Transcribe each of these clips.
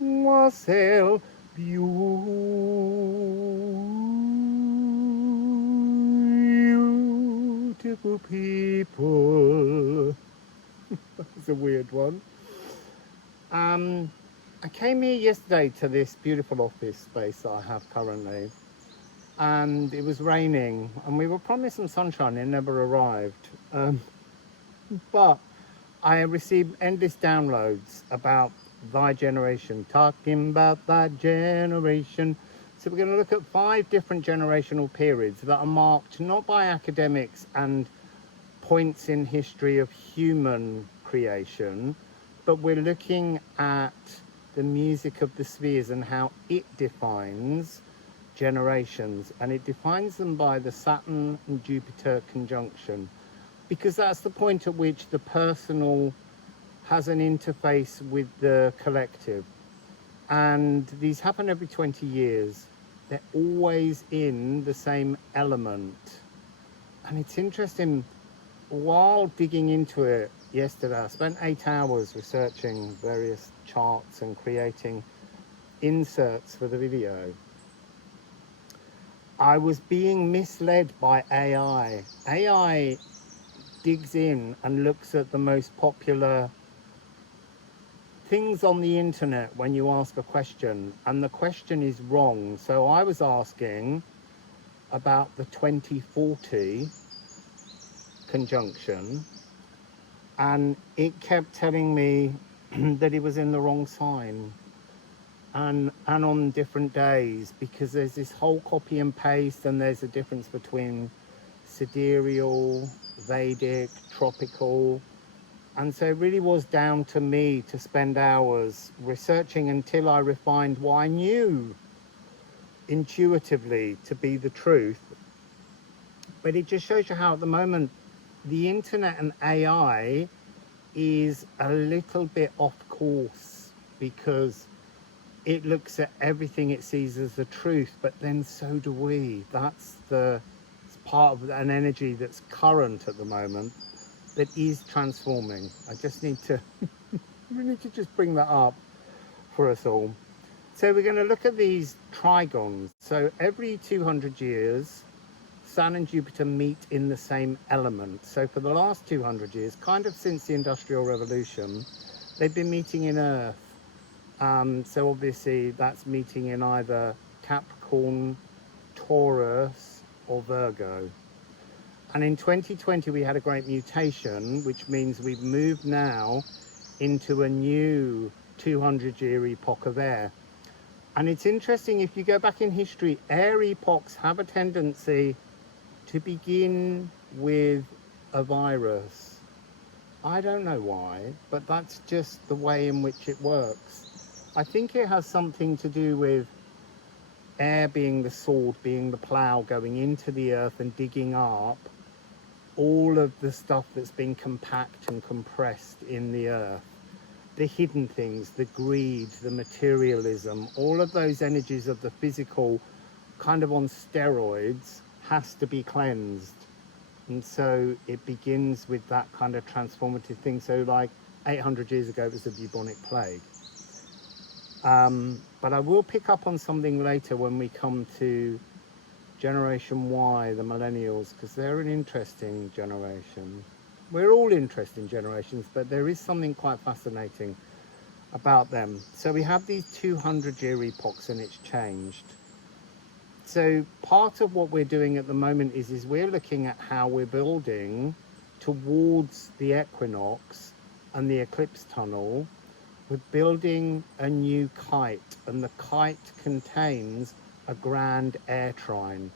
Wassail, beautiful people. That's a weird one. I came here yesterday to this beautiful office space that I have currently, and it was raining, and we were promised some sunshine. It never arrived. But I received endless downloads about thy generation, talking about thy generation. So we're going to look at 5 different generational periods that are marked not by academics and points in history of human creation, but we're looking at the music of the spheres and how it defines generations, and it defines them by the Saturn and Jupiter conjunction, because that's the point at which the personal has an interface with the collective. And these happen every 20 years. They're always in the same element. And it's interesting, while digging into it yesterday, I spent 8 hours researching various charts and creating inserts for the video. I was being misled by AI. AI digs in and looks at the most popular things on the internet when you ask a question, and the question is wrong. So I was asking about the 2040 conjunction, and it kept telling me that it was in the wrong sign and on different days, because there's this whole copy and paste, and there's a difference between sidereal, Vedic, tropical. And so it really was down to me to spend hours researching until I refined what I knew intuitively to be the truth. But it just shows you how at the moment the internet and AI is a little bit off course, because it looks at everything it sees as the truth, but then so do we. That's it's part of an energy that's current at the moment that is transforming. I just need to we need to just bring that up for us all. So we're going to look at these trigons. So every 200 years, Sun and Jupiter meet in the same element. So for the last 200 years, kind of since the Industrial Revolution, they've been meeting in Earth. So obviously that's meeting in either Capricorn, Taurus, or Virgo. And in 2020, we had a great mutation, which means we've moved now into a new 200-year epoch of air. And it's interesting, if you go back in history, air epochs have a tendency to begin with a virus. I don't know why, but that's just the way in which it works. I think it has something to do with air being the sword, being the plough, going into the earth and digging up all of the stuff that's been compact and compressed in the earth. The hidden things, the greed, the materialism, all of those energies of the physical kind of on steroids has to be cleansed. And so it begins with that kind of transformative thing. So like 800 years ago, it was the bubonic plague. But I will pick up on something later when we come to Generation Y, the millennials, because they're an interesting generation. We're all interesting generations, but there is something quite fascinating about them. So we have these 200-year epochs, and it's changed. So part of what we're doing at the moment is we're looking at how we're building towards the equinox and the eclipse tunnel. We're building a new kite, and the kite contains a grand air trine.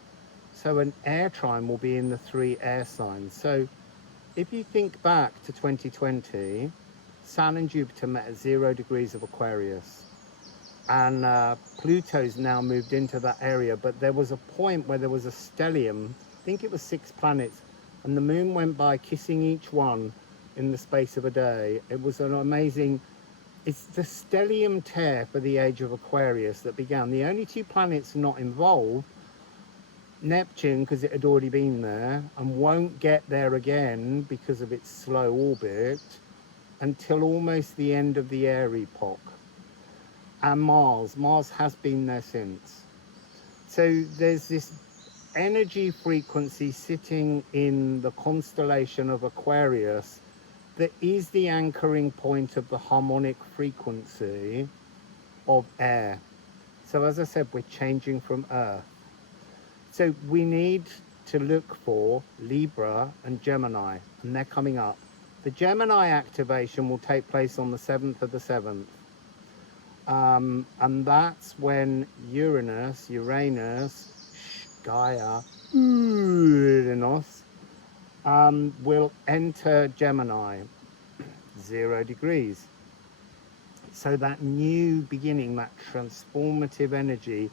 So an air trine will be in the 3 air signs. So if you think back to 2020, Sun and Jupiter met at 0 degrees of Aquarius, and Pluto's now moved into that area. But there was a point where there was a stellium, I think it was 6 planets, and the moon went by kissing each one in the space of a day. It was an amazing, it's the stellium tear for the age of Aquarius that began. The only 2 planets not involved, Neptune, because it had already been there and won't get there again because of its slow orbit until almost the end of the air epoch. and Mars. Mars has been there since. So there's this energy frequency sitting in the constellation of Aquarius that is the anchoring point of the harmonic frequency of air. So as I said, we're changing from Earth. So we need to look for Libra and Gemini, and they're coming up. The Gemini activation will take place on the 7th of the 7th. And that's when Uranus, Gaia, Uranus, will enter Gemini, 0 degrees. So that new beginning, that transformative energy,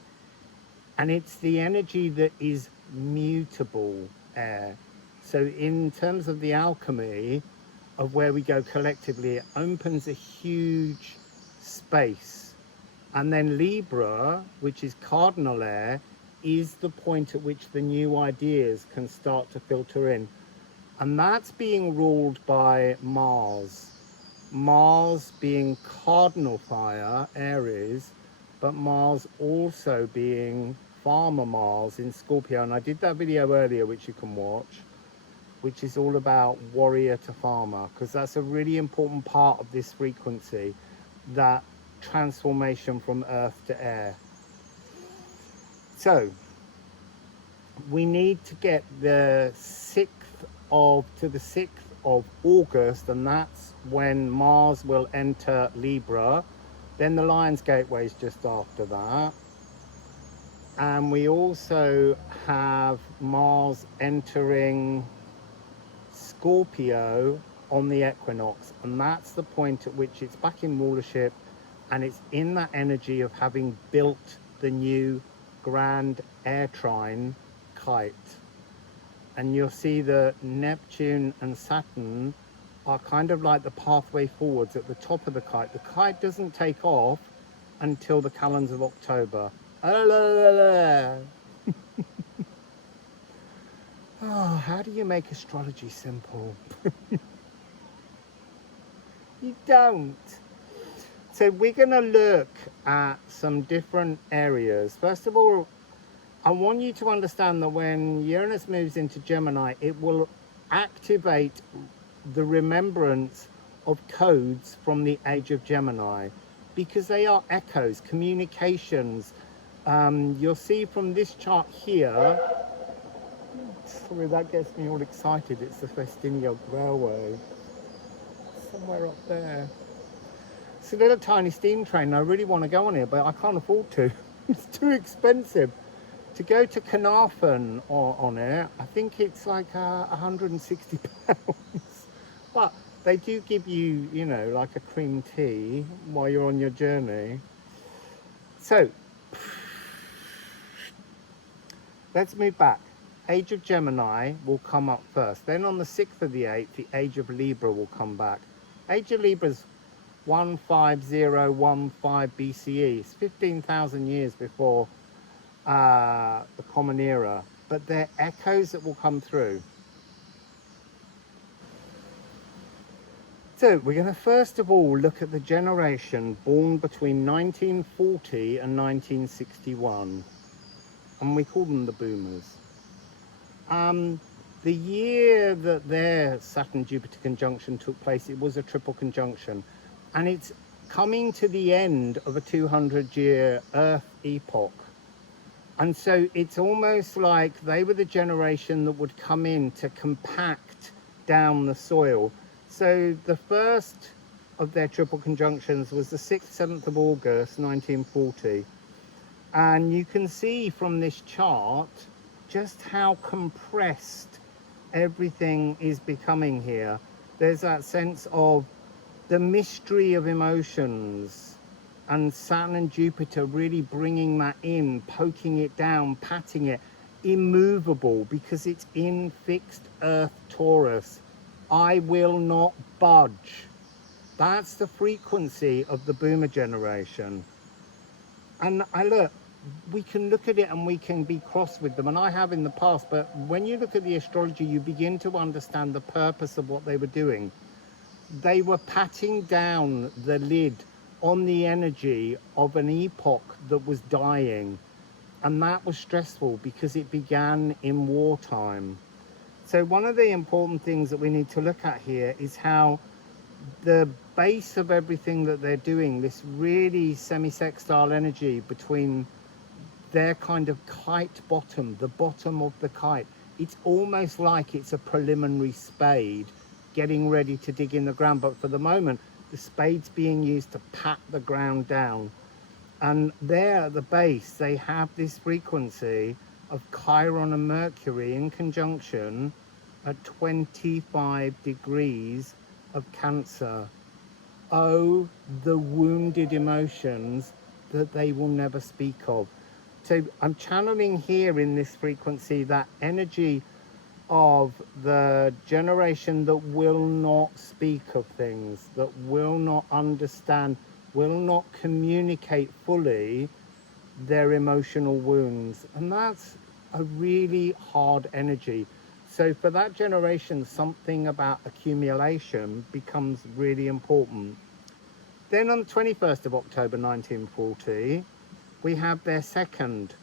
and it's the energy that is mutable air. So in terms of the alchemy of where we go collectively, it opens a huge space. And then Libra, which is cardinal air, is the point at which the new ideas can start to filter in. And that's being ruled by Mars. Mars being cardinal fire, Aries, but Mars also being farmer Mars in Scorpio. And I did that video earlier, which you can watch, which is all about warrior to farmer, because that's a really important part of this frequency, that transformation from earth to air. So we need to get the 6th of August, and that's when Mars will enter Libra. Then the Lion's Gateway is just after that. And we also have Mars entering Scorpio on the equinox, and that's the point at which it's back in rulership, and it's in that energy of having built the new grand air trine kite. And you'll see that Neptune and Saturn are kind of like the pathway forwards at the top of the kite. The kite doesn't take off until the calends of October. Oh, how do you make astrology simple? You don't. So we're going to look at some different areas. First of all, I want you to understand that when Uranus moves into Gemini, it will activate the remembrance of codes from the age of Gemini, because they are echoes, communications. You'll see from this chart here, sorry, that gets me all excited. It's the Festinio Railway, somewhere up there. It's a little tiny steam train. I really want to go on it, but I can't afford to. It's too expensive. To go to Carnarvon on it, I think it's like £160. But they do give you, you know, like a cream tea while you're on your journey. So, let's move back. Age of Gemini will come up first. Then on the 6th of the 8th, the Age of Libra will come back. Age of Libra is 15015 BCE. It's 15,000 years before the Common Era, but they're echoes that will come through. So we're going to first of all look at the generation born between 1940 and 1961, and we call them the boomers. The year that their Saturn-Jupiter conjunction took place, it was a triple conjunction, and it's coming to the end of a 200-year Earth epoch. And so it's almost like they were the generation that would come in to compact down the soil. So the first of their triple conjunctions was the 6th, 7th of August, 1940. And you can see from this chart just how compressed everything is becoming here. There's that sense of the mystery of emotions, and Saturn and Jupiter really bringing that in, poking it down, patting it, immovable, because it's in fixed Earth Taurus. I will not budge. That's the frequency of the boomer generation. And we can look at it and we can be cross with them, and I have in the past, but when you look at the astrology, you begin to understand the purpose of what they were doing. They were patting down the lid on the energy of an epoch that was dying. And that was stressful because it began in wartime. So one of the important things that we need to look at here is how the base of everything that they're doing, this really semi-sextile energy between their kind of kite bottom, the bottom of the kite, it's almost like it's a preliminary spade getting ready to dig in the ground. But for the moment, the spade's being used to pat the ground down. And there at the base, they have this frequency of Chiron and Mercury in conjunction at 25 degrees of Cancer. Oh, the wounded emotions that they will never speak of. So I'm channeling here in this frequency that energy of the generation that will not speak of things, that will not understand, will not communicate fully their emotional wounds. And that's a really hard energy. So for that generation, something about accumulation becomes really important. Then on the 21st of October 1940, we have their second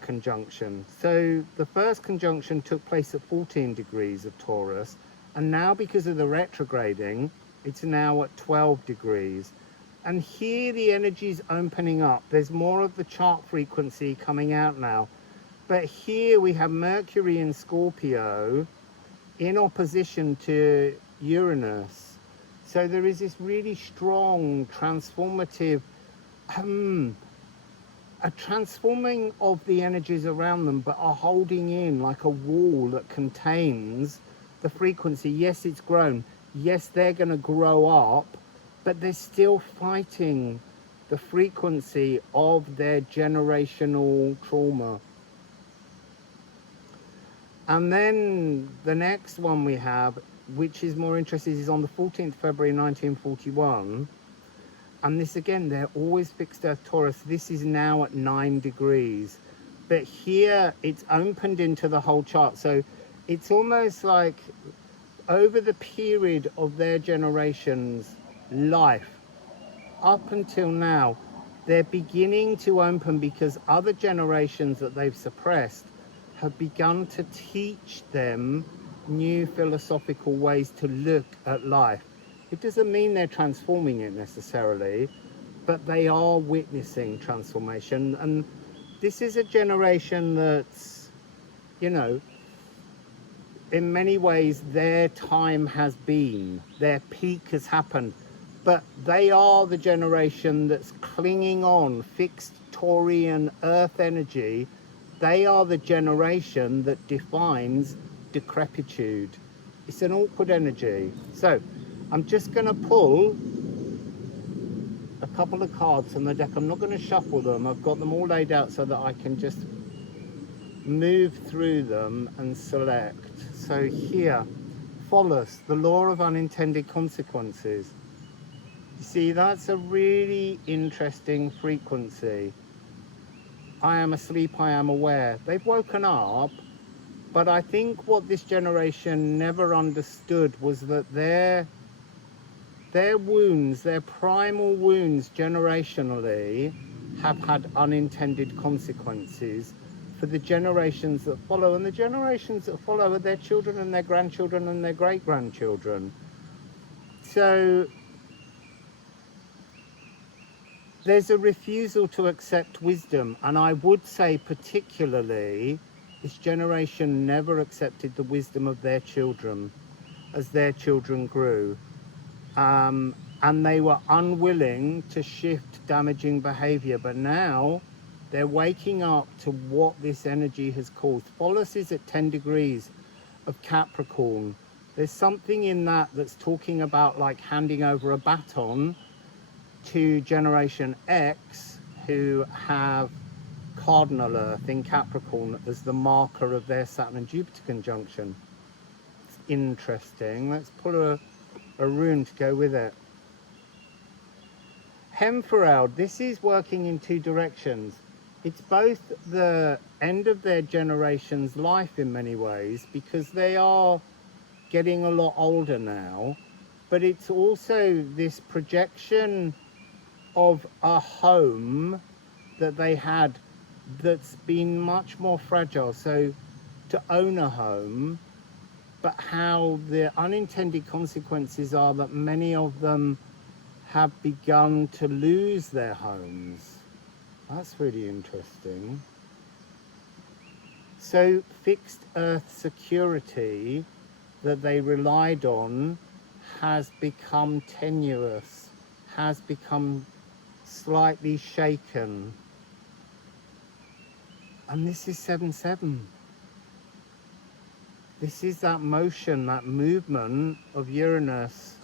conjunction. So the first conjunction took place at 14 degrees of Taurus, and now because of the retrograding, it's now at 12 degrees. And here the energy's opening up. There's more of the chart frequency coming out now. But here we have Mercury in Scorpio in opposition to Uranus. So there is this really strong transformative, a transforming of the energies around them, but are holding in like a wall that contains the frequency. Yes, it's grown. Yes, they're going to grow up, but they're still fighting the frequency of their generational trauma. And then the next one we have, which is more interesting, is on the 14th February 1941. And this again, they're always fixed Earth Taurus. This is now at 9 degrees. But here it's opened into the whole chart. So it's almost like over the period of their generation's life, up until now, they're beginning to open because other generations that they've suppressed have begun to teach them new philosophical ways to look at life. It doesn't mean they're transforming it necessarily, but they are witnessing transformation. And this is a generation that's, you know, in many ways their time has been, their peak has happened, but they are the generation that's clinging on, fixed Taurian earth energy. They are the generation that defines decrepitude. It's an awkward energy. So I'm just going to pull a couple of cards from the deck. I'm not going to shuffle them. I've got them all laid out so that I can just move through them and select. So here, Follis, the law of unintended consequences. You see, that's a really interesting frequency. I am asleep, I am aware. They've woken up, but I think what this generation never understood was that their wounds, their primal wounds generationally, have had unintended consequences for the generations that follow. And the generations that follow are their children and their grandchildren and their great-grandchildren. So there's a refusal to accept wisdom, and I would say particularly this generation never accepted the wisdom of their children as their children grew, and they were unwilling to shift damaging behavior. But now they're waking up to what this energy has caused. Follis is at 10 degrees of Capricorn. There's something in that that's talking about like handing over a baton to Generation X, who have cardinal Earth in Capricorn as the marker of their Saturn and Jupiter conjunction. It's interesting. Let's put a rune to go with it. Hemfereld, this is working in two directions. It's both the end of their generation's life in many ways, because they are getting a lot older now, but it's also this projection of a home that they had that's been much more fragile. So to own a home, but how the unintended consequences are that many of them have begun to lose their homes. That's really interesting. So fixed earth security that they relied on has become tenuous, has become slightly shaken. And this is 7-7. This is that motion, that movement of Uranus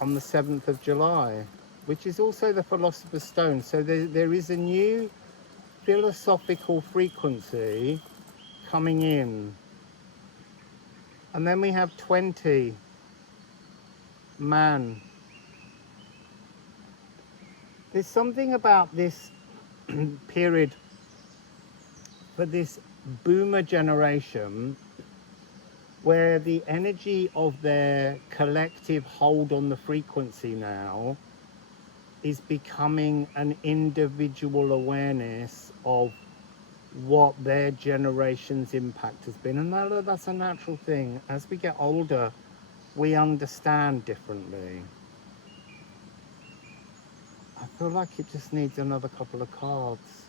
on the 7th of July, which is also the Philosopher's Stone. So there is a new philosophical frequency coming in. And then we have 20, man. There's something about this period for this boomer generation where the energy of their collective hold on the frequency now is becoming an individual awareness of what their generation's impact has been. And that's a natural thing. As we get older, we understand differently. I feel like it just needs another couple of cards.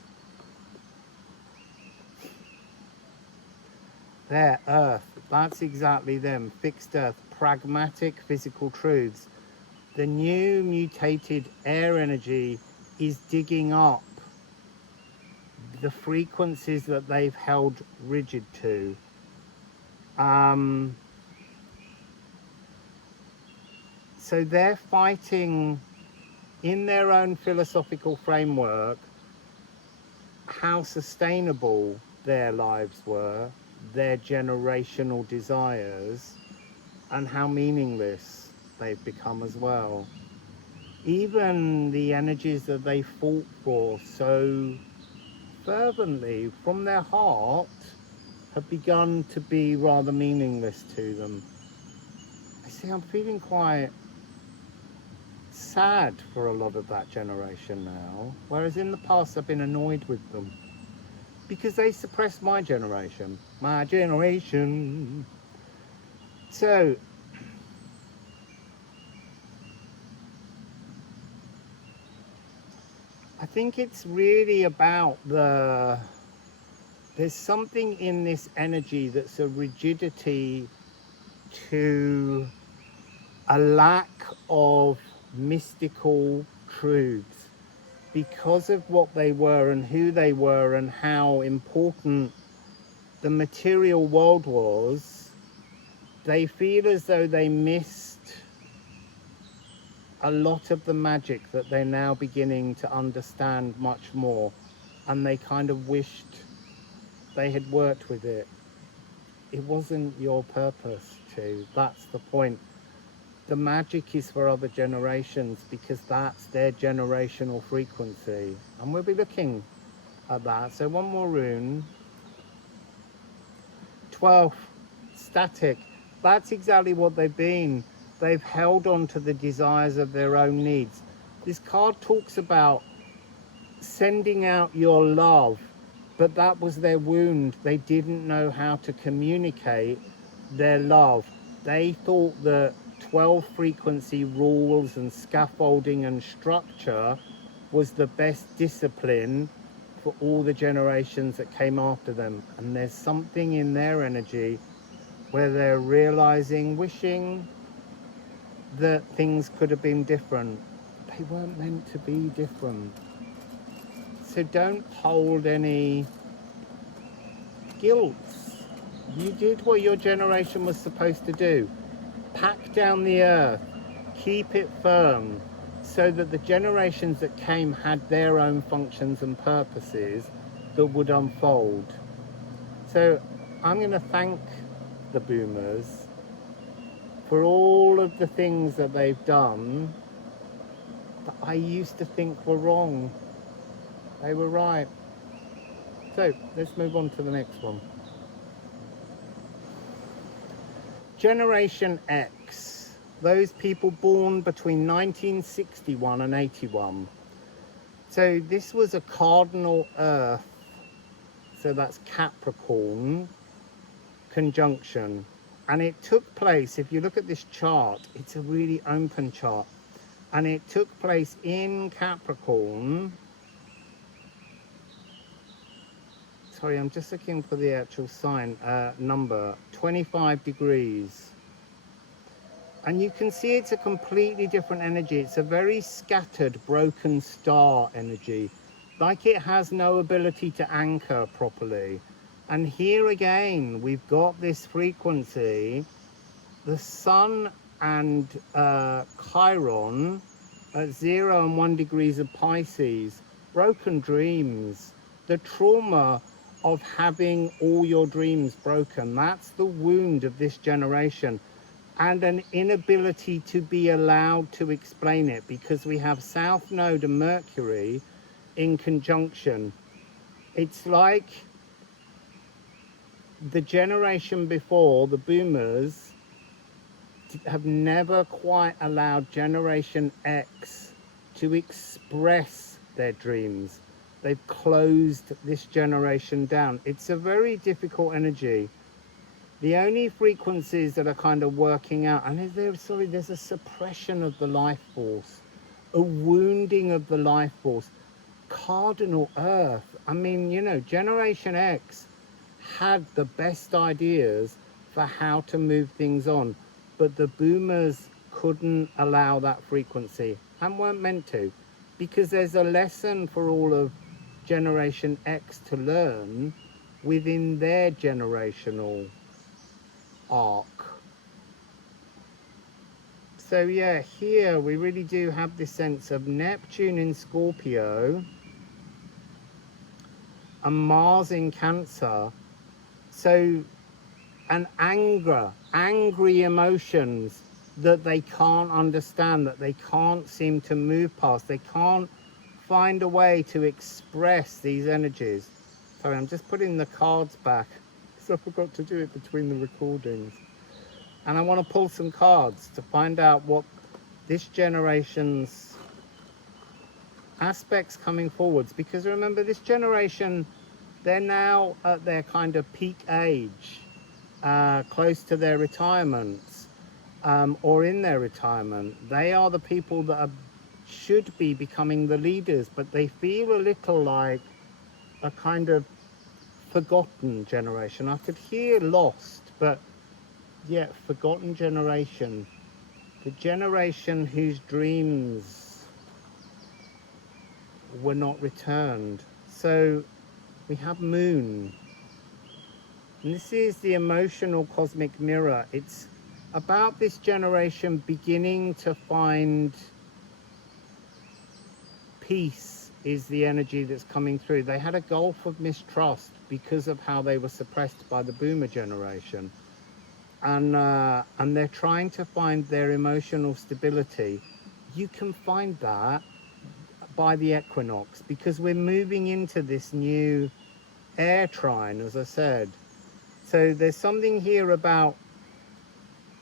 There, Earth, that's exactly them. Fixed Earth, pragmatic physical truths. The new mutated air energy is digging up the frequencies that they've held rigid to. So they're fighting in their own philosophical framework how sustainable their lives were, their generational desires, and how meaningless they've become as well. Even the energies that they fought for so fervently from their heart have begun to be rather meaningless to them. I see, I'm feeling quite sad for a lot of that generation now, whereas in the past I've been annoyed with them because they suppressed my generation. So I think it's really about there's something in this energy that's a rigidity to a lack of mystical truths because of what they were and who they were and how important the material world was. They feel as though they missed a lot of the magic that they're now beginning to understand much more, and they kind of wished they had worked with it. It wasn't your purpose to. That's the point. The magic is for other generations because that's their generational frequency, and we'll be looking at that. So one more rune. 12, static. That's exactly what they've been. They've held on to the desires of their own needs. This card talks about sending out your love, but that was their wound. They didn't know how to communicate their love. They thought that 12 frequency rules and scaffolding and structure was the best discipline for all the generations that came after them. And there's something in their energy where they're realizing, wishing that things could have been different. They weren't meant to be different. So don't hold any guilt. You did what your generation was supposed to do. Pack down the earth, keep it firm, so that the generations that came had their own functions and purposes that would unfold. So I'm going to thank the boomers for all of the things that they've done that I used to think were wrong. They were right. So let's move on to the next one. Generation X. those people born between 1961 and 81. So this was a cardinal Earth, so that's Capricorn conjunction. And it took place, if you look at this chart, it's a really open chart. And it took place in Capricorn. Sorry, I'm just looking for the actual sign, number, 25 degrees. And you can see it's a completely different energy. It's a very scattered, broken star energy, like it has no ability to anchor properly. And here again, we've got this frequency, the Sun and Chiron at 0 and 1 degrees of Pisces, broken dreams, the trauma of having all your dreams broken. That's the wound of this generation. And an inability to be allowed to explain it, because we have South Node and Mercury in conjunction. It's like the generation before, the boomers, have never quite allowed Generation X to express their dreams. They've closed this generation down. It's a very difficult energy. The only frequencies that are kind of working out, and there's a suppression of the life force, a wounding of the life force. Cardinal Earth. I mean, you know, Generation X had the best ideas for how to move things on, but the boomers couldn't allow that frequency and weren't meant to, because there's a lesson for all of Generation X to learn within their generational arc. So yeah, here we really do have this sense of Neptune in Scorpio and Mars in Cancer. So an angry emotions that they can't understand, that they can't seem to move past. They can't find a way to express these energies. Sorry, I'm just putting the cards back because I forgot to do it between the recordings. And I want to pull some cards to find out what this generation's aspects coming forwards. Because remember, this generation, they're now at their kind of peak age, close to their retirements, or in their retirement. They are the people that should be becoming the leaders, but they feel a little like a kind of forgotten generation. I could hear lost, but yeah, forgotten generation. The generation whose dreams were not returned. So we have Moon. And this is the emotional cosmic mirror. It's about this generation beginning to find peace, is the energy that's coming through. They had a gulf of mistrust because of how they were suppressed by the boomer generation. And they're trying to find their emotional stability. You can find that by the equinox, because we're moving into this new air trine, as I said. So there's something here about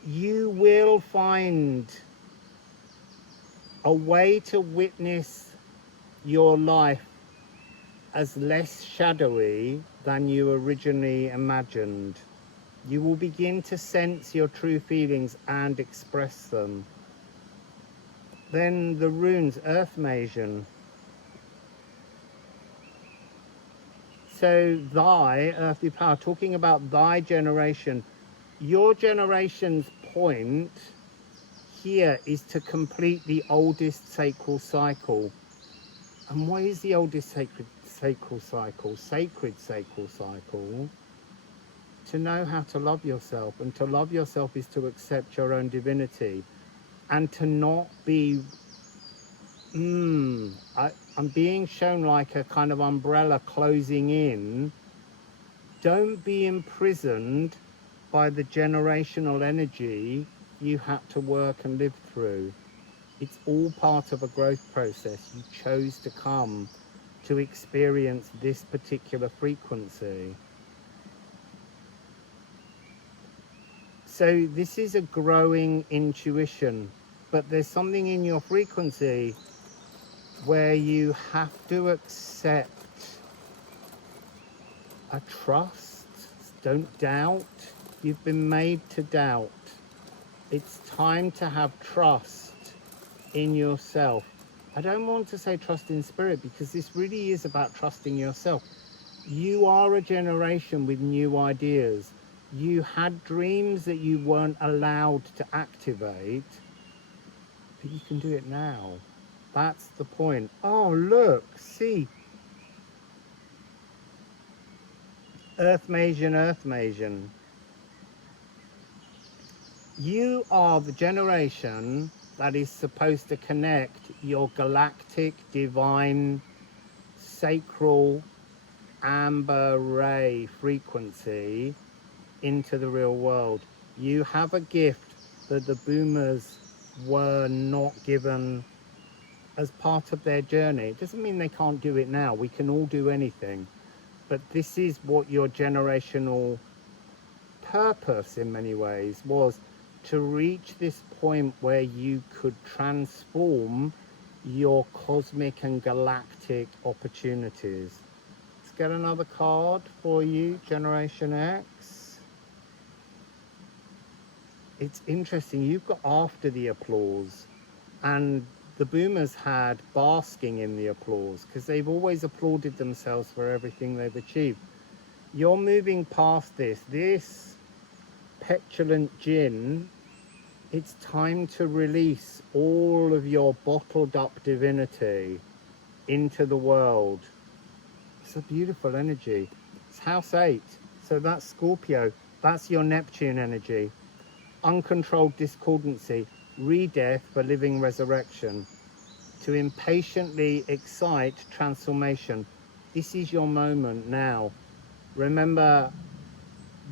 you will find a way to witness your life as less shadowy than you originally imagined. You will begin to sense your true feelings and express them. Then the runes, Earth Masion. So thy, earthly power, talking about thy generation. Your generation's point here is to complete the oldest sacral cycle. And what is the oldest sacral cycle? Sacred sacral cycle. To know how to love yourself, and to love yourself is to accept your own divinity, and to not be I'm being shown like a kind of umbrella closing in. Don't be imprisoned by the generational energy you had to work and live through. It's all part of a growth process. You chose to come to experience this particular frequency. So this is a growing intuition, but there's something in your frequency where you have to accept a trust. Don't doubt. You've been made to doubt. It's time to have trust in yourself. I don't want to say trust in spirit, because this really is about trusting yourself. You are a generation with new ideas. You had dreams that you weren't allowed to activate, but you can do it now. That's the point. Oh, look, see. Earth Masion, Earth Masion. You are the generation that is supposed to connect your galactic, divine, sacral, amber ray frequency into the real world. You have a gift that the boomers were not given as part of their journey. It doesn't mean they can't do it now. We can all do anything. But this is what your generational purpose in many ways was, to reach this point where you could transform your cosmic and galactic opportunities. Let's get another card for you, Generation X. It's interesting, you've got after the applause, and the boomers had basking in the applause because they've always applauded themselves for everything they've achieved. You're moving past this petulant djinn. It's time to release all of your bottled up divinity into the world. It's a beautiful energy. It's house 8, so that's Scorpio. That's your Neptune energy. Uncontrolled discordancy, re-death for living resurrection. To impatiently excite transformation. This is your moment now. Remember,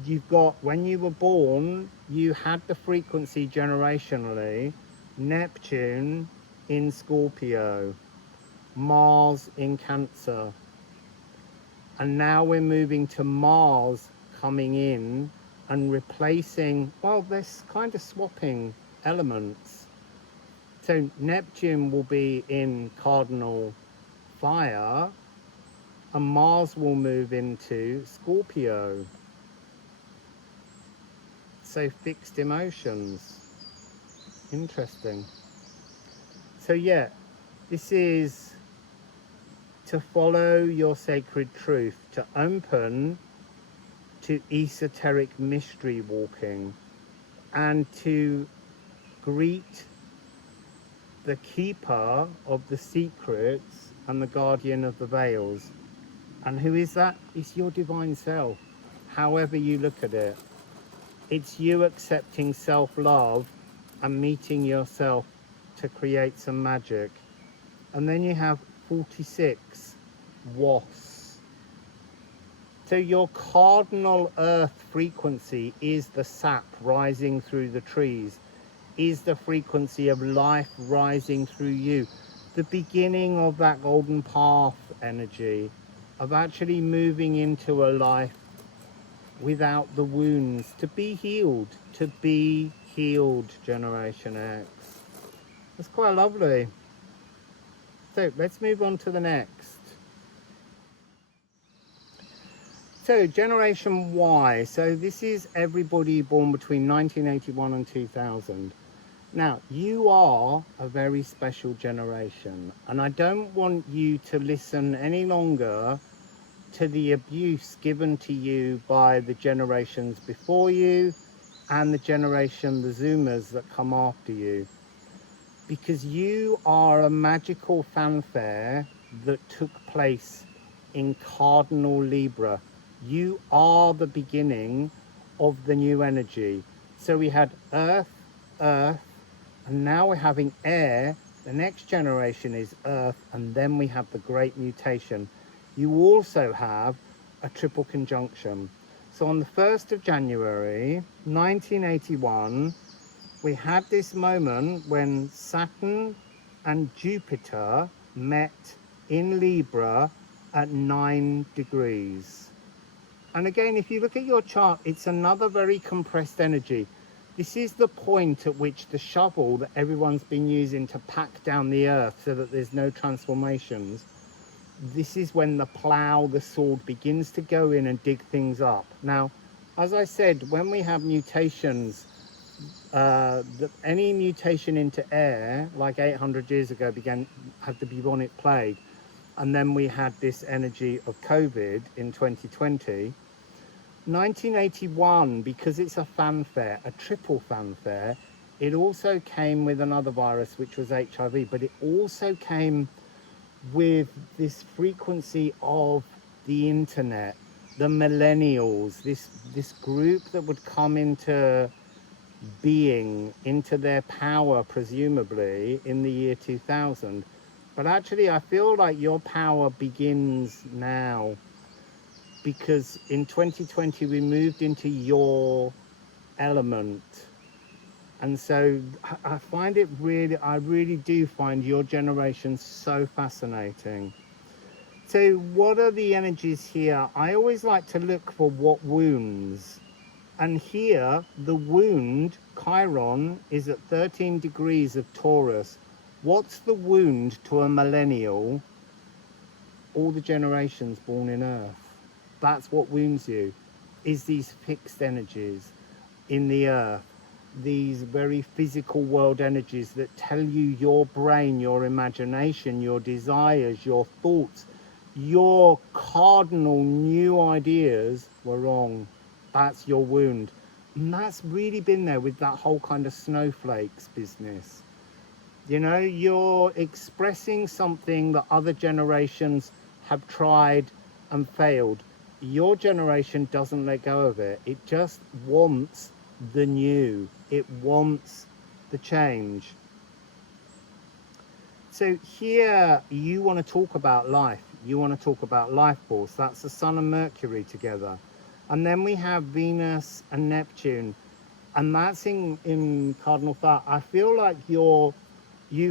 you've got, when you were born, you had the frequency generationally, Neptune in Scorpio, Mars in Cancer. And now we're moving to Mars coming in and replacing, well, they're kind of swapping elements. So Neptune will be in cardinal fire, and Mars will move into Scorpio. So fixed emotions. Interesting. So yeah, this is to follow your sacred truth, to open to esoteric mystery walking, and to greet the keeper of the secrets and the guardian of the veils. And who is that? It's your divine self, however you look at it. It's you accepting self-love and meeting yourself to create some magic. And then you have 46, Was. So your cardinal earth frequency is the sap rising through the trees, is the frequency of life rising through you. The beginning of that golden path energy of actually moving into a life without the wounds, to be healed, Generation X. That's quite lovely. So let's move on to the next. So Generation Y, so this is everybody born between 1981 and 2000. Now, you are a very special generation, and I don't want you to listen any longer to the abuse given to you by the generations before you and the Zoomers that come after you. Because you are a magical fanfare that took place in Cardinal Libra. You are the beginning of the new energy. So we had Earth, and now we're having air. The next generation is Earth, and then we have the great mutation. You also have a triple conjunction. So on the 1st of January, 1981, we had this moment when Saturn and Jupiter met in Libra at 9 degrees. And again, if you look at your chart, it's another very compressed energy. This is the point at which the shovel that everyone's been using to pack down the earth so that there's no transformations, this is when the plough, the sword begins to go in and dig things up. Now, as I said, when we have mutations, any mutation into air, like 800 years ago, had the bubonic plague, and then we had this energy of COVID in 2020. 1981, because it's a fanfare, a triple fanfare, it also came with another virus, which was HIV, but it also came with this frequency of the internet, the millennials, this group that would come into being, into their power, presumably, in the year 2000. But actually, I feel like your power begins now, because in 2020 we moved into your element, and so I find it I really do find your generation so fascinating. So what are the energies here? I always like to look for what wounds, and here the wound Chiron is at 13 degrees of Taurus. What's the wound to a millennial? All the generations born in Earth. That's what wounds you, is these fixed energies in the earth, these very physical world energies that tell you your brain, your imagination, your desires, your thoughts, your cardinal new ideas were wrong. That's your wound. And that's really been there with that whole kind of snowflakes business. You know, you're expressing something that other generations have tried and failed. Your generation doesn't let go of it. It just wants the new. It wants the change. So here you want to talk about life. You want to talk about life force. That's the Sun and Mercury together. And then we have Venus and Neptune. And that's in Cardinal Fire. I feel like you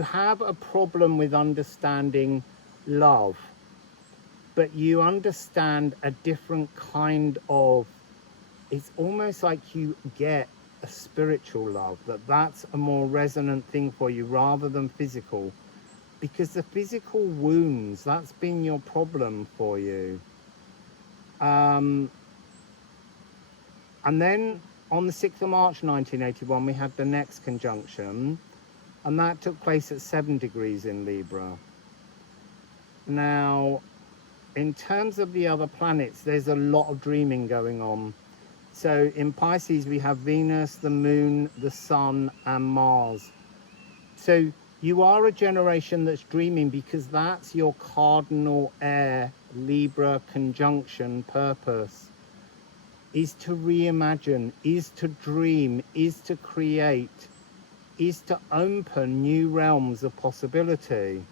have a problem with understanding love, but you understand a different kind of, it's almost like you get a spiritual love, that's a more resonant thing for you rather than physical, because the physical wounds, that's been your problem for you. And then on the 6th of March 1981 we had the next conjunction, and that took place at 7 degrees in Libra. Now, in terms of the other planets, there's a lot of dreaming going on. So in Pisces, we have Venus, the Moon, the Sun, and Mars. So you are a generation that's dreaming, because that's your cardinal air Libra conjunction purpose, is to reimagine, is to dream, is to create, is to open new realms of possibility.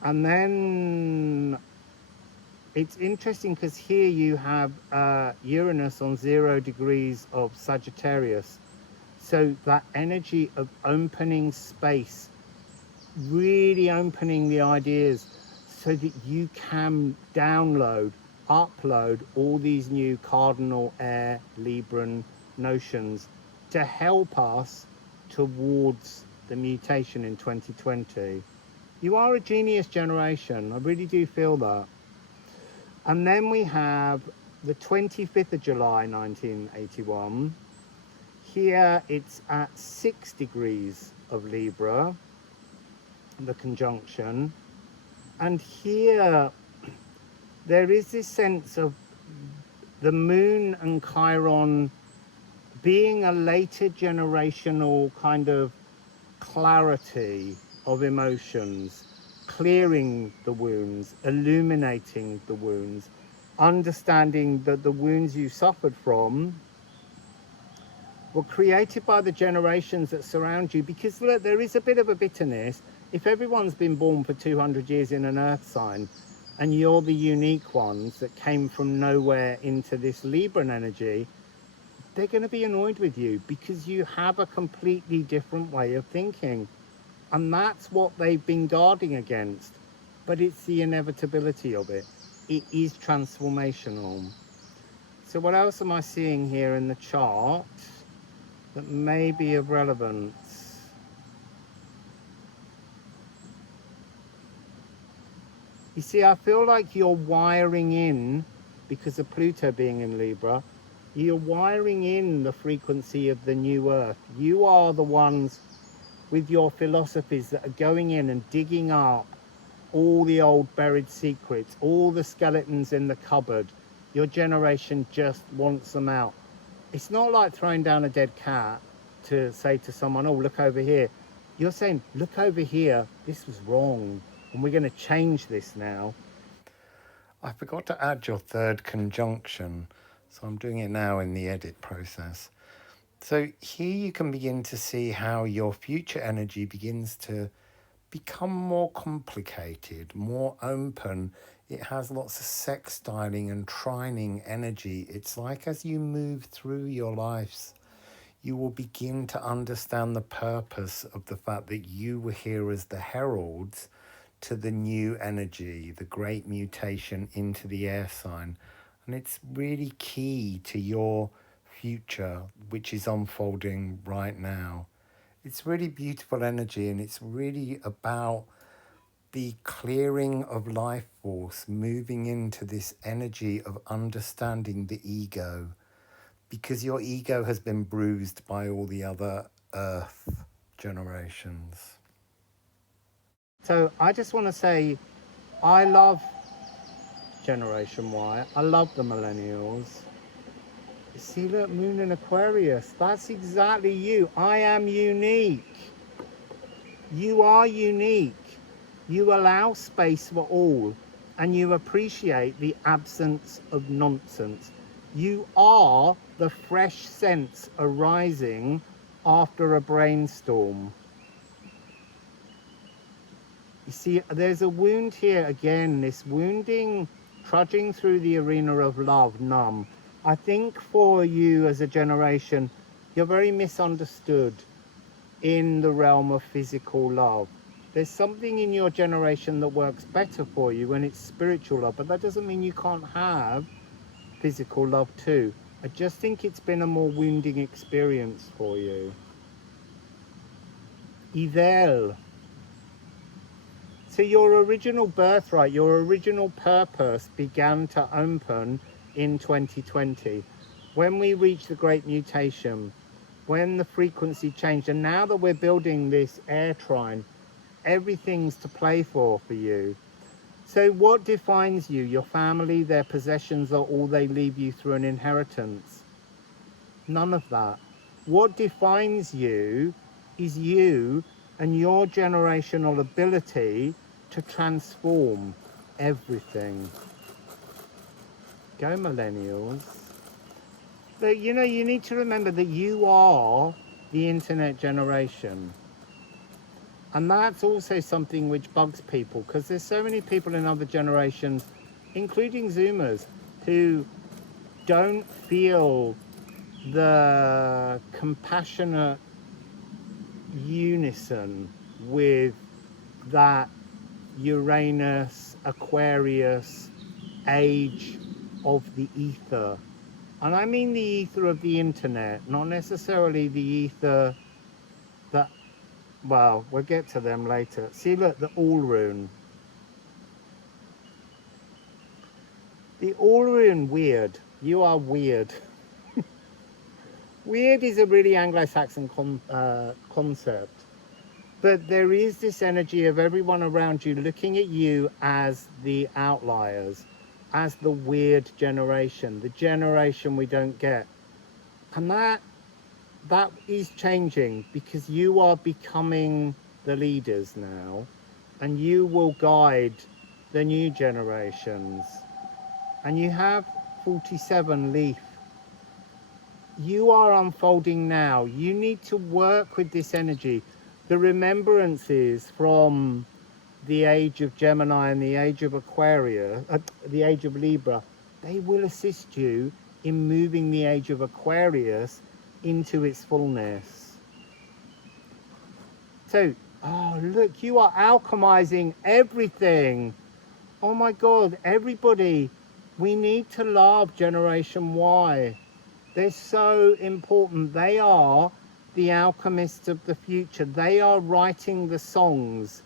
And then it's interesting because here you have Uranus on 0 degrees of Sagittarius. So that energy of opening space, really opening the ideas so that you can download, upload all these new cardinal air Libran notions to help us towards the mutation in 2020. You are a genius generation. I really do feel that. And then we have the 25th of July 1981. Here it's at 6 degrees of Libra, the conjunction. And here there is this sense of the Moon and Chiron being a later generational kind of clarity of emotions, clearing the wounds, illuminating the wounds, understanding that the wounds you suffered from were created by the generations that surround you. Because look, there is a bit of a bitterness. If everyone's been born for 200 years in an earth sign, and you're the unique ones that came from nowhere into this Libran energy, they're going to be annoyed with you because you have a completely different way of thinking. And that's what they've been guarding against. But it's the inevitability of it. It is transformational. So what else am I seeing here in the chart? that may be of relevance. You see, I feel like you're wiring in, because of Pluto being in Libra, you're wiring in the frequency of the new Earth. You are the ones with your philosophies that are going in and digging up all the old buried secrets, all the skeletons in the cupboard. Your generation just wants them out. It's not like throwing down a dead cat to say to someone, oh, look over here. You're saying, look over here, this was wrong, and we're going to change this now. I forgot to add your third conjunction, so I'm doing it now in the edit process. So here you can begin to see how your future energy begins to become more complicated, more open. It has lots of sextiling and trining energy. It's like as you move through your lives, you will begin to understand the purpose of the fact that you were here as the heralds to the new energy, the great mutation into the air sign. And it's really key to your future, which is unfolding right now. It's really beautiful energy, and it's really about the clearing of life force, moving into this energy of understanding the ego, because your ego has been bruised by all the other Earth generations. So I just want to say, I love Generation Y. I love the millennials. See, look, Moon in Aquarius. That's exactly you. I am unique. You are unique. You allow space for all, and you appreciate the absence of nonsense. You are the fresh sense arising after a brainstorm. You see, there's a wound here again, this wounding, trudging through the arena of love, numb. I think for you as a generation, you're very misunderstood in the realm of physical love. There's something in your generation that works better for you when it's spiritual love, but that doesn't mean you can't have physical love too. I just think it's been a more wounding experience for you. Yvel. So your original birthright, your original purpose began to open in 2020. When we reached the great mutation, when the frequency changed, and now that we're building this air trine, everything's to play for you. So what defines you? Your family, their possessions are all they leave you through an inheritance? None of that. What defines you is you and your generational ability to transform everything. Go millennials. But you know, you need to remember that you are the internet generation. And that's also something which bugs people, because there's so many people in other generations, including Zoomers, who don't feel the compassionate unison with that Uranus, Aquarius age of the ether. And I mean the ether of the internet, not necessarily the ether that, well, we'll get to them later. See, look, the All Rune. The All Rune, weird. You are weird. Weird is a really Anglo-Saxon concept. But there is this energy of everyone around you looking at you as the outliers, as the weird generation, the generation we don't get. And that is changing, because you are becoming the leaders now, and you will guide the new generations. And you have 47 Leaf. You are unfolding now. You need to work with this energy. The remembrances from the age of Gemini and the age of Aquarius, the age of Libra, they will assist you in moving the age of Aquarius into its fullness. So, oh look, you are alchemizing everything. Oh my God, everybody, we need to love Generation Y. They're so important. They are the alchemists of the future. They are writing the songs.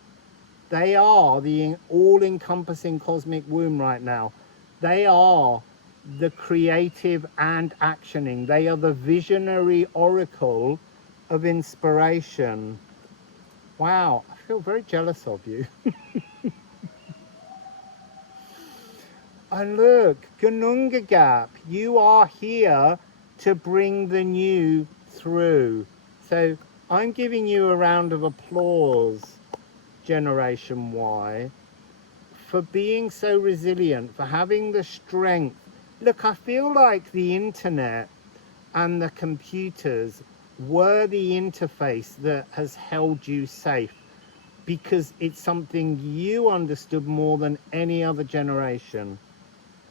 They are the all-encompassing cosmic womb right now. They are the creative and actioning. They are the visionary oracle of inspiration. Wow, I feel very jealous of you. And look, Gunungagap, you are here to bring the new through. So I'm giving you a round of applause, Generation Y, for being so resilient, for having the strength. Look, I feel like the internet and the computers were the interface that has held you safe, because it's something you understood more than any other generation.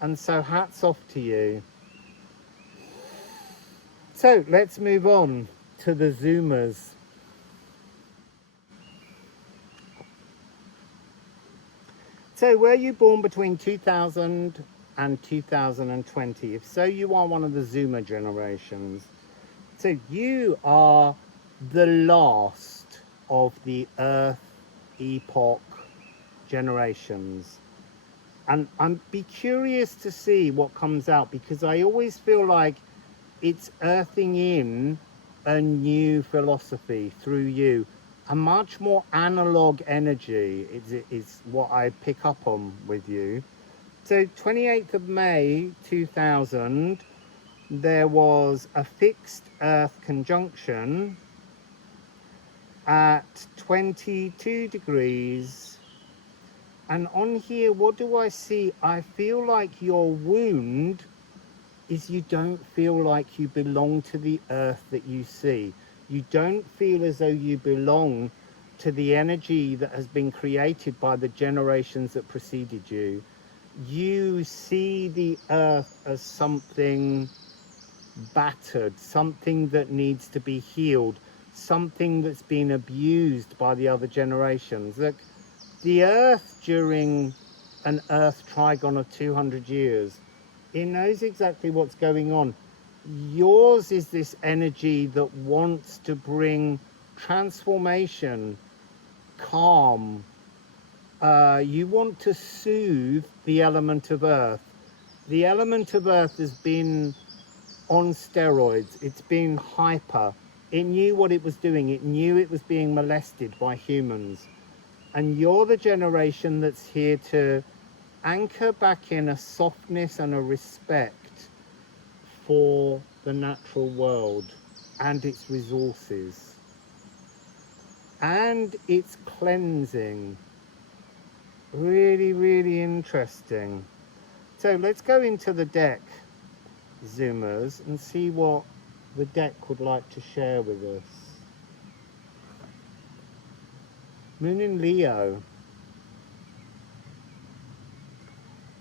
And so hats off to you. So let's move on to the Zoomers. So were you born between 2000 and 2020? If so, you are one of the Zoomer generations. So you are the last of the Earth epoch generations. And I'd be curious to see what comes out, because I always feel like it's earthing in a new philosophy through you. A much more analog energy is what I pick up on with you. So 28th of May 2000, there was a fixed Earth conjunction at 22 degrees. And on here, what do I see? I feel like your wound is you don't feel like you belong to the earth that you see. You don't feel as though you belong to the energy that has been created by the generations that preceded you. You see the earth as something battered, something that needs to be healed, something that's been abused by the other generations. Look, the earth during an earth trigon of 200 years, it knows exactly what's going on. Yours is this energy that wants to bring transformation, calm. You want to soothe the element of earth. The element of earth has been on steroids. It's been hyper. It knew what it was doing. It knew it was being molested by humans. And you're the generation that's here to anchor back in a softness and a respect for the natural world and its resources and its cleansing. Really, really interesting. So let's go into the deck, Zoomers, and see what the deck would like to share with us. Moon in Leo.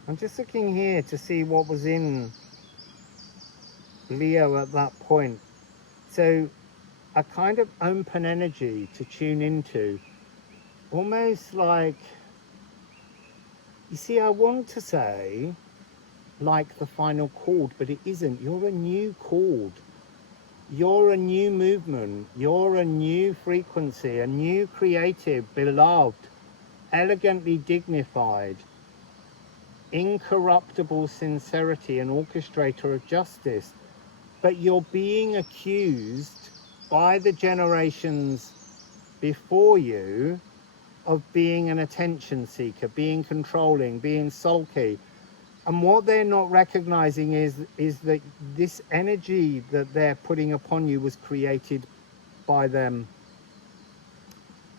I'm just looking here to see what was in Leo at that point. So a kind of open energy to tune into, almost like, you see, I want to say like the final chord, but it isn't. You're a new chord. You're a new movement. You're a new frequency, a new creative, beloved, elegantly dignified, incorruptible sincerity, and orchestrator of justice. But you're being accused by the generations before you of being an attention seeker, being controlling, being sulky. And what they're not recognizing is that this energy that they're putting upon you was created by them.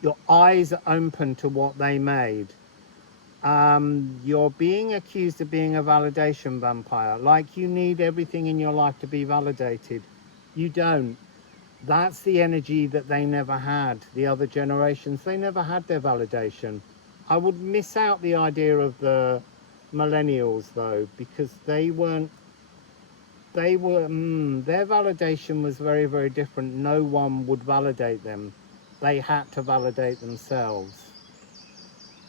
Your eyes are open to what they made. You're being accused of being a validation vampire, like you need everything in your life to be validated. You don't. That's the energy that they never had. The other generations, they never had their validation. I would miss out the idea of the millennials though, because their validation was very, very different. No one would validate them. They had to validate themselves.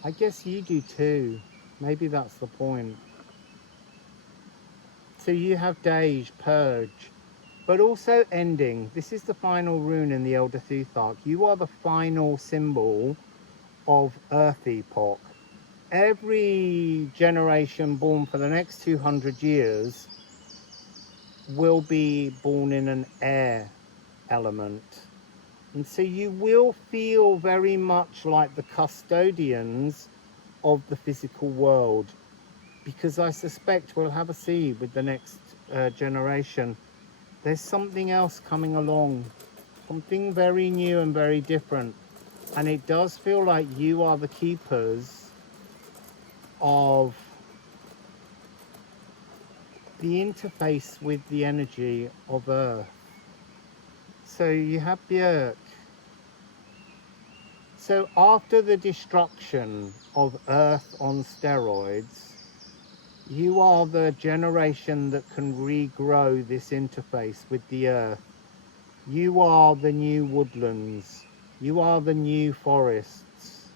I guess you do too. Maybe that's the point. So you have Dej, Purge, but also ending. This is the final rune in the Elder Thuth arc. You are the final symbol of Earth Epoch. Every generation born for the next 200 years will be born in an air element. And so you will feel very much like the custodians of the physical world, because I suspect we'll have a see with the next generation. There's something else coming along, something very new and very different. And it does feel like you are the keepers of the interface with the energy of Earth. So you have Björk. So after the destruction of Earth on steroids, you are the generation that can regrow this interface with the Earth. You are the new woodlands. You are the new forests.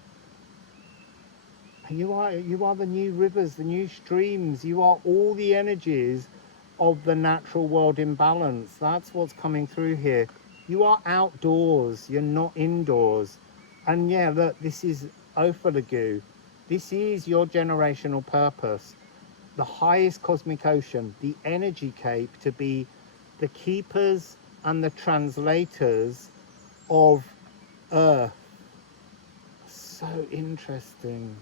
You are the new rivers, the new streams. You are all the energies of the natural world in balance. That's what's coming through here. You are outdoors. You're not indoors. And yeah, look, this is Ophalagu. This is your generational purpose. The highest cosmic ocean, the energy cape, to be the keepers and the translators of Earth. So interesting.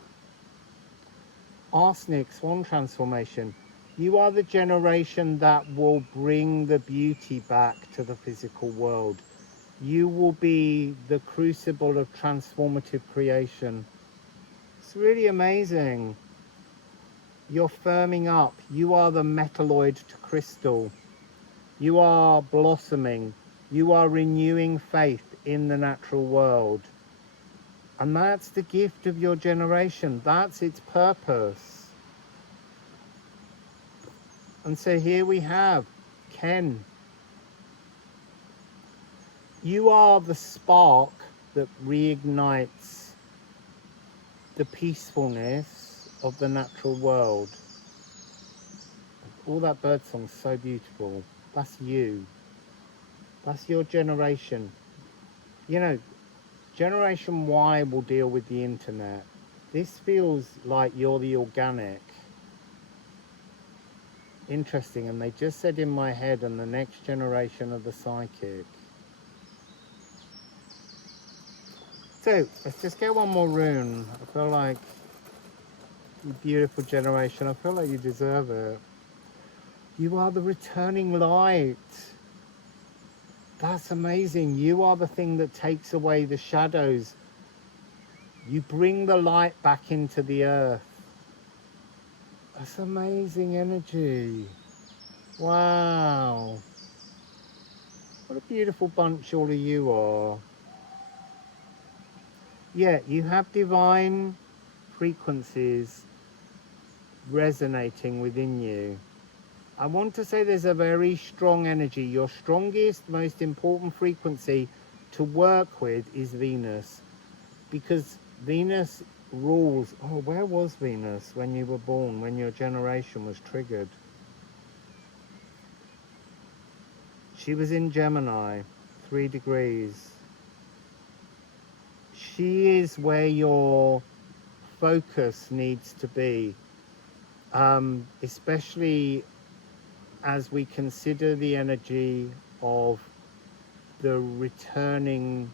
Arsenic, Swan transformation. You are the generation that will bring the beauty back to the physical world. You will be the crucible of transformative creation. It's really amazing. You're firming up. You are the metalloid to crystal. You are blossoming. You are renewing faith in the natural world. And that's the gift of your generation. That's its purpose. And so here we have Ken. You are the spark that reignites the peacefulness of the natural world. All that birdsong's so beautiful. That's you. That's your generation. You know, Generation Y will deal with the internet. This feels like you're the organic. Interesting, and they just said in my head, and the next generation of the psychic. So, let's just get one more rune. I feel like, you beautiful generation, I feel like you deserve it. You are the returning light. That's amazing. You are the thing that takes away the shadows. You bring the light back into the earth. That's amazing energy. Wow. What a beautiful bunch all of you are. Yeah, you have divine frequencies resonating within you. I want to say there's a very strong energy. Your strongest, most important frequency to work with is Venus. Because Venus rules. Oh, where was Venus when you were born, when your generation was triggered? She was in Gemini, 3 degrees. She is where your focus needs to be, especially as we consider the energy of the returning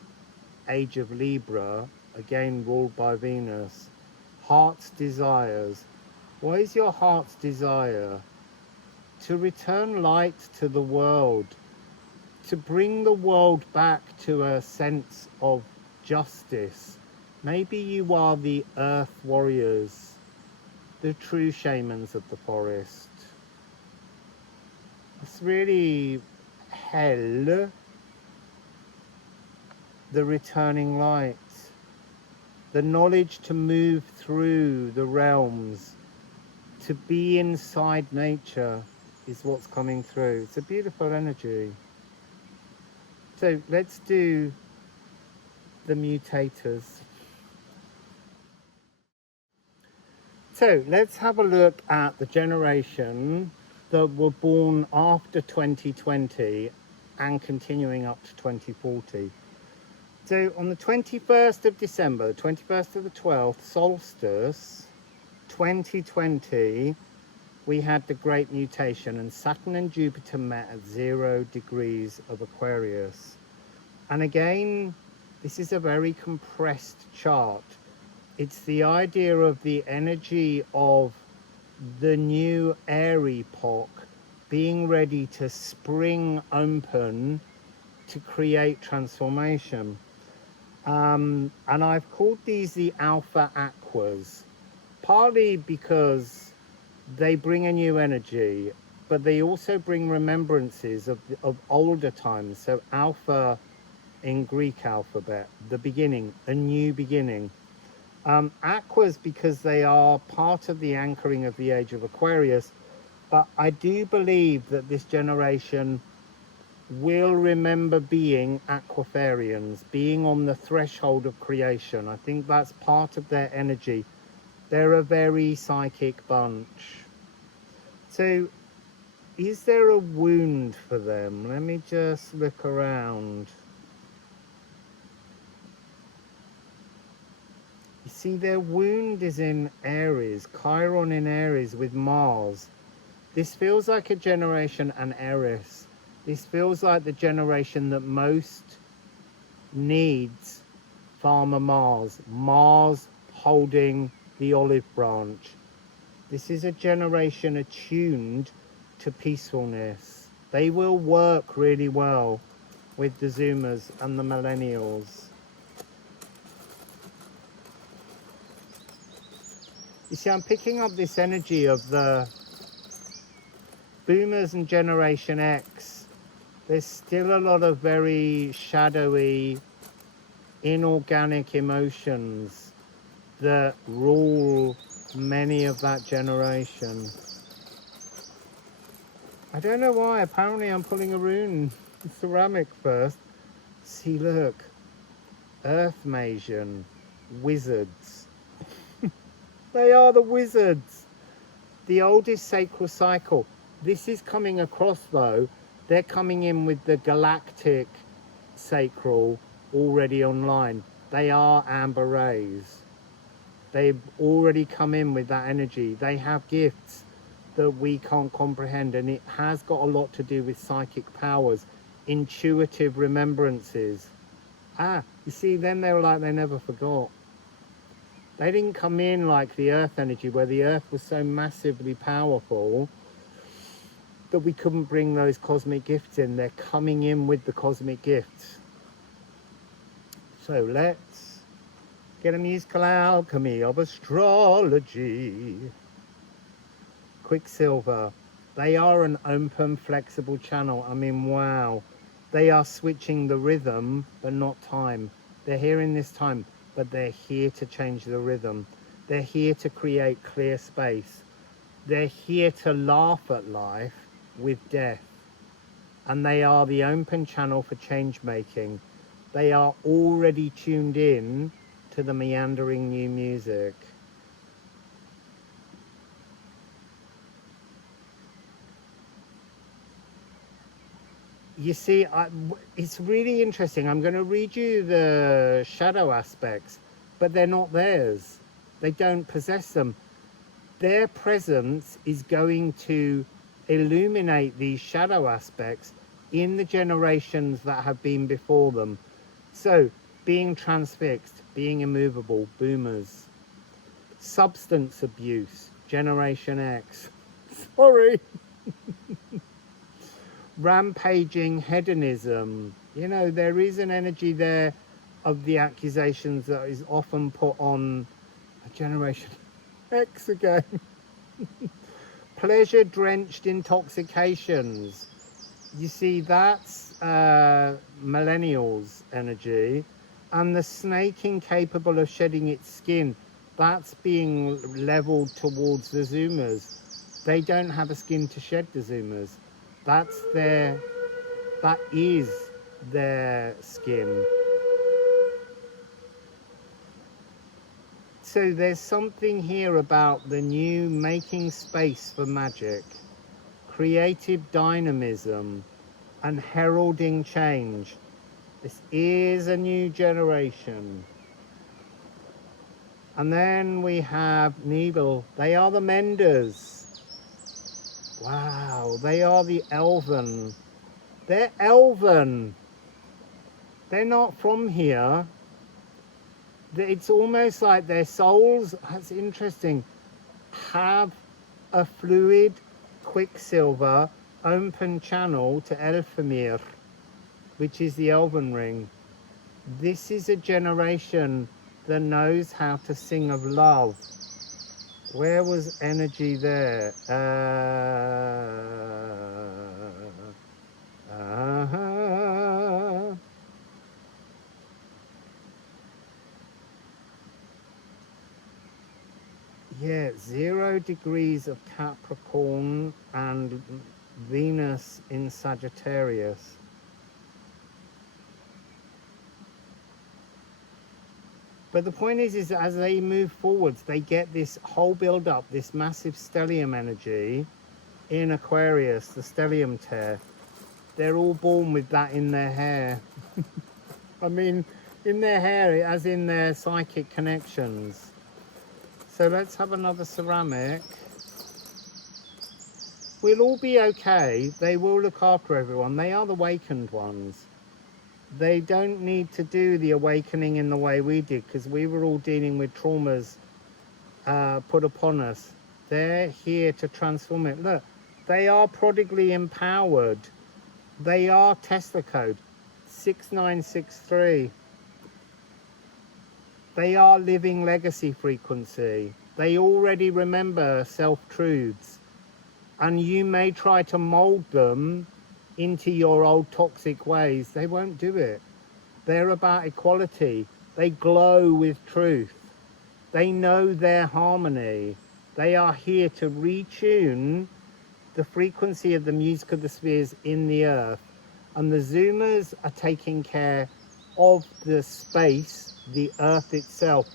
age of Libra, again ruled by Venus. Heart's desires. What is your heart's desire? To return light to the world, to bring the world back to a sense of justice. Maybe you are the earth warriors, the true shamans of the forest. It's really hell, the returning light, the knowledge to move through the realms, to be inside nature is what's coming through. It's a beautiful energy. So let's do the mutators. So let's have a look at the generation that were born after 2020 and continuing up to 2040. So on the 21st of December, the 21st of the 12th, solstice, 2020, we had the great mutation, and Saturn and Jupiter met at 0 degrees of Aquarius. And again, this is a very compressed chart. It's the idea of the energy of the new air epoch being ready to spring open to create transformation. And I've called these the Alpha Aquas, partly because they bring a new energy, but they also bring remembrances of older times. So Alpha in Greek alphabet, the beginning, a new beginning. Aquas because they are part of the anchoring of the age of Aquarius, but I do believe that this generation will remember being Aquafarians, being on the threshold of creation. I think that's part of their energy. They're a very psychic bunch. So is there a wound for them? Let me just look around. You see, their wound is in Aries, Chiron in Aries with Mars. This feels like a generation, an Eris. This feels like the generation that most needs Farmer Mars. Mars holding the olive branch. This is a generation attuned to peacefulness. They will work really well with the Zoomers and the Millennials. You see, I'm picking up this energy of the Boomers and Generation X. There's still a lot of very shadowy, inorganic emotions that rule many of that generation. I don't know why. Apparently I'm pulling a rune ceramic first. See, look. Earth Magian wizards. They are the wizards. The oldest sacral cycle. This is coming across though. They're coming in with the galactic sacral already online. They are amber rays. They've already come in with that energy. They have gifts that we can't comprehend, and it has got a lot to do with psychic powers, intuitive remembrances. You see, then they were like they never forgot. They didn't come in like the earth energy, where the earth was so massively powerful that we couldn't bring those cosmic gifts in. They're coming in with the cosmic gifts. So let's get a musical alchemy of astrology. Quicksilver. They are an open, flexible channel. I mean, wow. They are switching the rhythm, but not time. They're here in this time, but they're here to change the rhythm. They're here to create clear space. They're here to laugh at life with death. And they are the open channel for change making. They are already tuned in to the meandering new music. You see, it's really interesting. I'm going to read you the shadow aspects, but they're not theirs. They don't possess them. Their presence is going to illuminate these shadow aspects in the generations that have been before them. So, being transfixed, being immovable, boomers. Substance abuse, Generation X. Sorry. Rampaging hedonism. You know, there is an energy there of the accusations that is often put on a Generation X again. Pleasure-drenched intoxications. You see, that's millennials' energy. And the snake incapable of shedding its skin, that's being leveled towards the Zoomers. They don't have a skin to shed, the Zoomers. That is their skin. So there's something here about the new making space for magic, creative dynamism, and heralding change. This is a new generation. And then we have Needle. They are the Menders. Wow, they are the Elven. They're Elven. They're not from here. It's almost like their souls, that's interesting, have a fluid quicksilver open channel to Elfamir, which is the Elven ring. This is a generation that knows how to sing of love. Where was energy there? Yeah, 0 degrees of Capricorn and Venus in Sagittarius. But the point is as they move forwards, they get this whole build-up, this massive stellium energy in Aquarius, the stellium tear. They're all born with that in their hair. I mean, in their hair, as in their psychic connections. So let's have another ceramic. We'll all be okay. They will look after everyone. They are the awakened ones. They don't need to do the awakening in the way we did, because we were all dealing with traumas put upon us. They're here to transform it. Look, they are prodigally empowered. They are Tesla code 6963. They are living legacy frequency. They already remember self-truths. And you may try to mold them into your old toxic ways. They won't do it. They're about equality. They glow with truth. They know their harmony. They are here to retune the frequency of the music of the spheres in the earth. And the Zoomers are taking care of the space, the earth itself.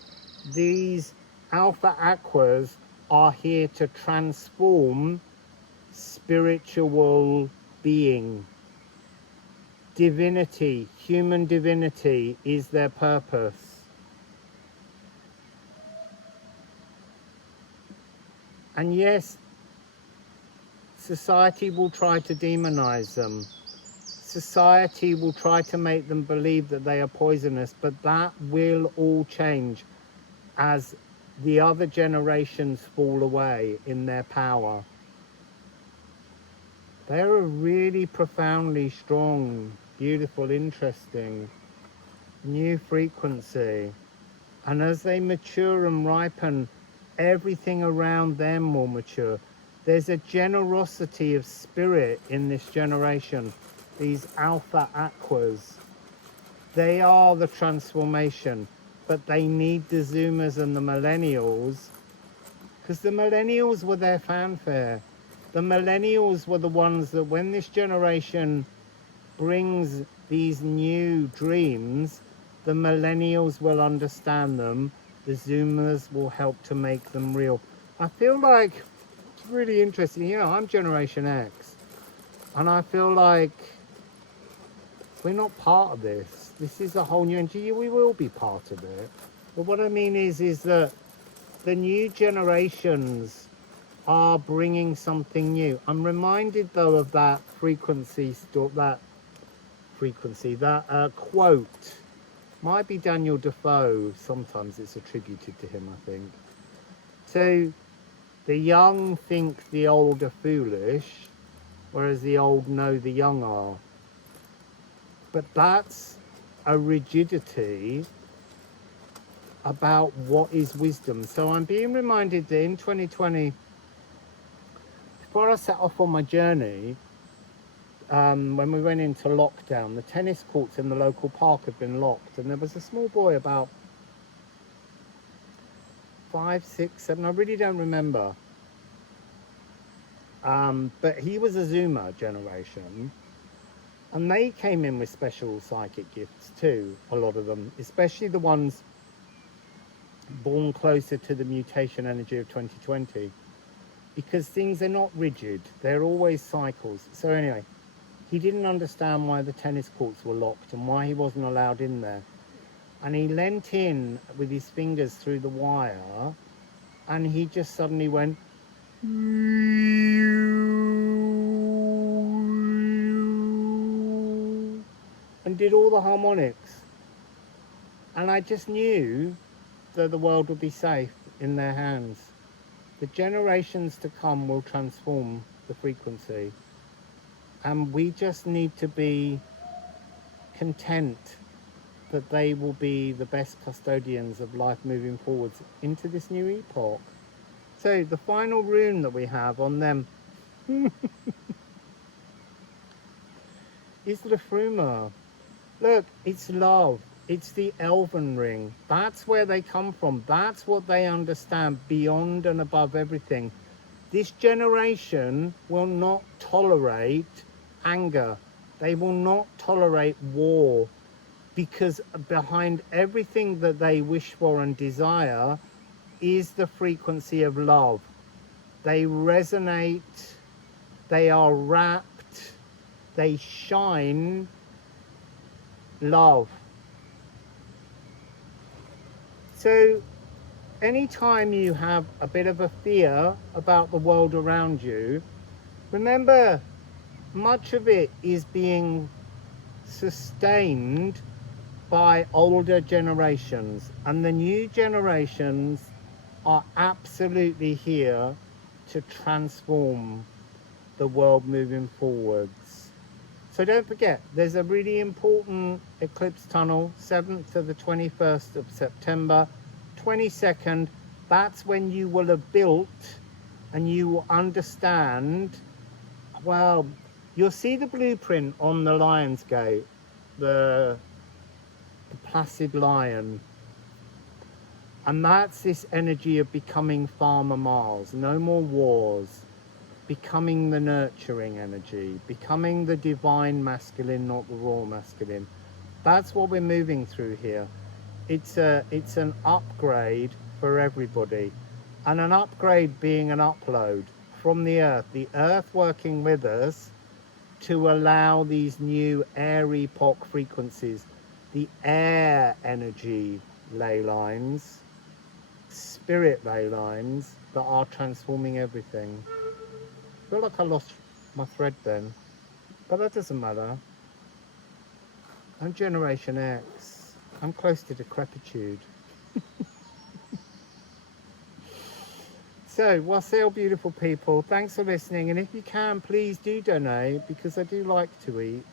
These Alpha Aquas are here to transform spiritual being. Divinity, human divinity is their purpose. And yes, society will try to demonize them. Society will try to make them believe that they are poisonous, but that will all change as the other generations fall away in their power. They're a really profoundly strong, beautiful, interesting new frequency. And as they mature and ripen, everything around them will mature. There's a generosity of spirit in this generation. These Alpha Aquas, they are the transformation, but they need the Zoomers and the Millennials, because the Millennials were their fanfare. The Millennials were the ones that when this generation brings these new dreams, the Millennials will understand them. The Zoomers will help to make them real. I feel like it's really interesting. You know, I'm Generation X, and I feel like we're not part of this. This is a whole new energy. We will be part of it. But what I mean is that the new generations are bringing something new. I'm reminded though of that quote. Might be Daniel Defoe. Sometimes it's attributed to him, I think. So, the young think the old are foolish, whereas the old know the young are. But that's a rigidity about what is wisdom. So I'm being reminded that in 2020, before I set off on my journey, when we went into lockdown, the tennis courts in the local park had been locked, and there was a small boy about 5, 6, 7, I really don't remember. But he was a Zoomer generation, and they came in with special psychic gifts too, a lot of them, especially the ones born closer to the mutation energy of 2020, because things are not rigid, they're always cycles. So anyway, he didn't understand why the tennis courts were locked and why he wasn't allowed in there. And he leant in with his fingers through the wire, and he just suddenly went and did all the harmonics. And I just knew that the world would be safe in their hands. The generations to come will transform the frequency. And we just need to be content that they will be the best custodians of life moving forwards into this new epoch. So the final rune that we have on them is Liffruma. Look, it's love. It's the elven ring. That's where they come from. That's what they understand beyond and above everything. This generation will not tolerate anger. They will not tolerate war, because behind everything that they wish for and desire is the frequency of love. They resonate, they are wrapped, they shine love. So anytime you have a bit of a fear about the world around you, remember, much of it is being sustained by older generations, and the new generations are absolutely here to transform the world moving forwards. So don't forget, there's a really important eclipse tunnel, 7th to the 21st of September, 22nd. That's when you will have built and you will understand, well, you'll see the blueprint on the Lion's Gate, the placid lion. And that's this energy of becoming Farmer Mars, no more wars, becoming the nurturing energy, becoming the divine masculine, not the raw masculine. That's what we're moving through here. It's an upgrade for everybody, and an upgrade being an upload from the earth working with us to allow these new air epoch frequencies, the air energy ley lines, spirit ley lines that are transforming everything. I feel like I lost my thread then, but that doesn't matter. I'm Generation X. I'm close to decrepitude. So, Wassail, beautiful people, thanks for listening, and if you can, please do donate, because I do like to eat.